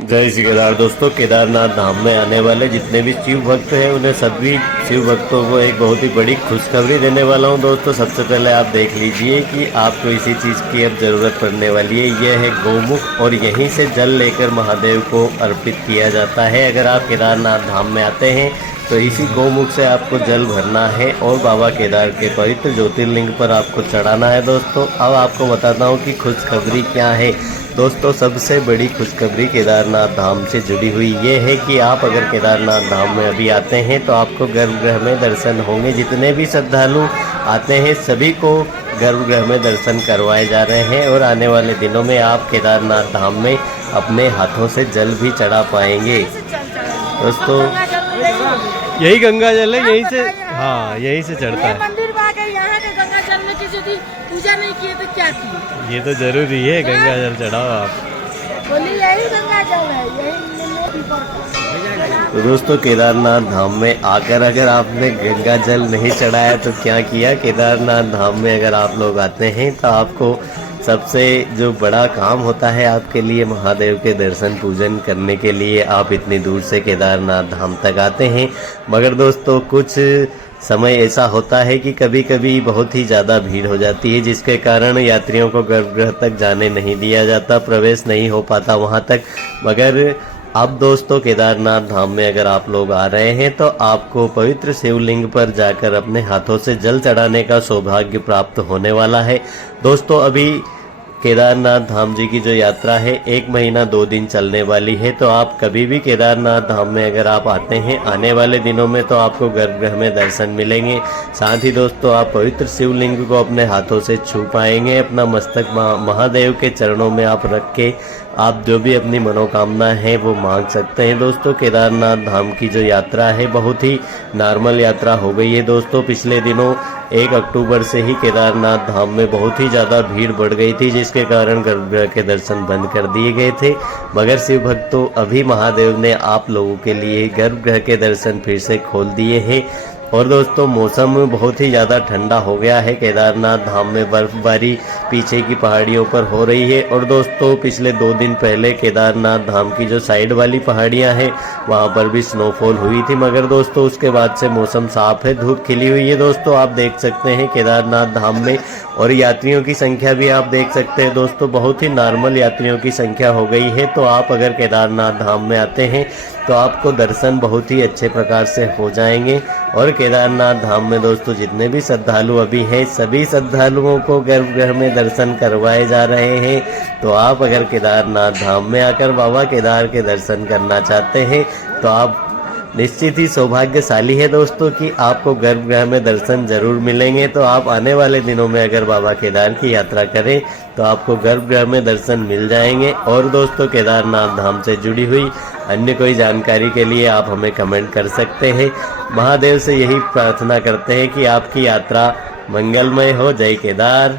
जय श्री केदार। दोस्तों, केदारनाथ धाम में आने वाले जितने भी शिव भक्त हैं उन्हें सभी शिव भक्तों को एक बहुत ही बड़ी खुशखबरी देने वाला हूं। दोस्तों, सबसे पहले आप देख लीजिए कि आपको इसी चीज़ की अब ज़रूरत पड़ने वाली है। यह है गौमुख और यहीं से जल लेकर महादेव को अर्पित किया जाता है। अगर आप केदारनाथ धाम में आते हैं तो इसी गौमुख से आपको जल भरना है और बाबा केदार के पवित्र ज्योतिर्लिंग पर आपको चढ़ाना है। दोस्तों, अब आपको बताता हूँ कि खुशखबरी क्या है। दोस्तों, सबसे बड़ी खुशखबरी केदारनाथ धाम से जुड़ी हुई ये है कि आप अगर केदारनाथ धाम में अभी आते हैं तो आपको गर्भगृह में दर्शन होंगे। जितने भी श्रद्धालु आते हैं सभी को गर्भगृह में दर्शन करवाए जा रहे हैं और आने वाले दिनों में आप केदारनाथ धाम में अपने हाथों से जल भी चढ़ा पाएंगे। दोस्तों, यही गंगा जल है, यहीं से, हाँ, यहीं से चढ़ता है। मंदिर में आके यहाँ के गंगा जल में किसी की पूजा नहीं की तो क्या की? ये तो जरूरी है, गंगा जल चढ़ाओ आप। बोली यही गंगा जल है, यही। तो दोस्तों, केदारनाथ धाम में आकर अगर आपने गंगा जल नहीं चढ़ाया तो क्या किया। केदारनाथ धाम में अगर आप लोग आते हैं तो आपको सबसे जो बड़ा काम होता है आपके लिए महादेव के दर्शन पूजन करने के लिए आप इतनी दूर से केदारनाथ धाम तक आते हैं। मगर दोस्तों, कुछ समय ऐसा होता है कि कभी कभी बहुत ही ज़्यादा भीड़ हो जाती है, जिसके कारण यात्रियों को गर्भगृह तक जाने नहीं दिया जाता, प्रवेश नहीं हो पाता वहां तक। मगर अब दोस्तों, केदारनाथ धाम में अगर आप लोग आ रहे हैं तो आपको पवित्र शिवलिंग पर जाकर अपने हाथों से जल चढ़ाने का सौभाग्य प्राप्त होने वाला है। दोस्तों, अभी केदारनाथ धाम जी की जो यात्रा है 1 महीना 2 दिन चलने वाली है। तो आप कभी भी केदारनाथ धाम में अगर आप आते हैं आने वाले दिनों में तो आपको गर्भगृह में दर्शन मिलेंगे। साथ ही दोस्तों, आप पवित्र शिवलिंग को अपने हाथों से छू पाएंगे। अपना मस्तक महादेव के चरणों में आप रख के आप जो भी अपनी मनोकामना है वो मांग सकते हैं। दोस्तों, केदारनाथ धाम की जो यात्रा है बहुत ही नॉर्मल यात्रा हो गई है। दोस्तों, पिछले दिनों 1 अक्टूबर से ही केदारनाथ धाम में बहुत ही ज़्यादा भीड़ बढ़ गई थी, जिसके कारण गर्भगृह के दर्शन बंद कर दिए गए थे। मगर शिव भक्तों, अभी महादेव ने आप लोगों के लिए गर्भगृह के दर्शन फिर से खोल दिए हैं। और दोस्तों, मौसम बहुत ही ज़्यादा ठंडा हो गया है। केदारनाथ धाम में बर्फबारी पीछे की पहाड़ियों पर हो रही है। और दोस्तों, पिछले 2 दिन पहले केदारनाथ धाम की जो साइड वाली पहाड़ियां हैं वहां पर भी स्नोफॉल हुई थी। मगर दोस्तों, उसके बाद से मौसम साफ है, धूप खिली हुई है। दोस्तों, आप देख सकते हैं केदारनाथ धाम में, और यात्रियों की संख्या भी आप देख सकते हैं। दोस्तों, बहुत ही नॉर्मल यात्रियों की संख्या हो गई है। तो आप अगर केदारनाथ धाम में आते हैं तो आपको दर्शन बहुत ही अच्छे प्रकार से हो जाएंगे। और केदारनाथ धाम में दोस्तों, जितने भी श्रद्धालु अभी हैं सभी श्रद्धालुओं को गर्भगृह में दर्शन करवाए जा रहे हैं। तो आप अगर केदारनाथ धाम में आकर बाबा केदार के दर्शन करना चाहते हैं तो आप निश्चित ही सौभाग्यशाली है दोस्तों कि आपको गर्भगृह में दर्शन जरूर मिलेंगे। तो आप आने वाले दिनों में अगर बाबा केदार की यात्रा करें तो आपको गर्भगृह में दर्शन मिल जाएंगे। और दोस्तों, केदारनाथ धाम से जुड़ी हुई अन्य कोई जानकारी के लिए आप हमें कमेंट कर सकते हैं। महादेव से यही प्रार्थना करते हैं कि आपकी यात्रा मंगलमय हो। जय केदार।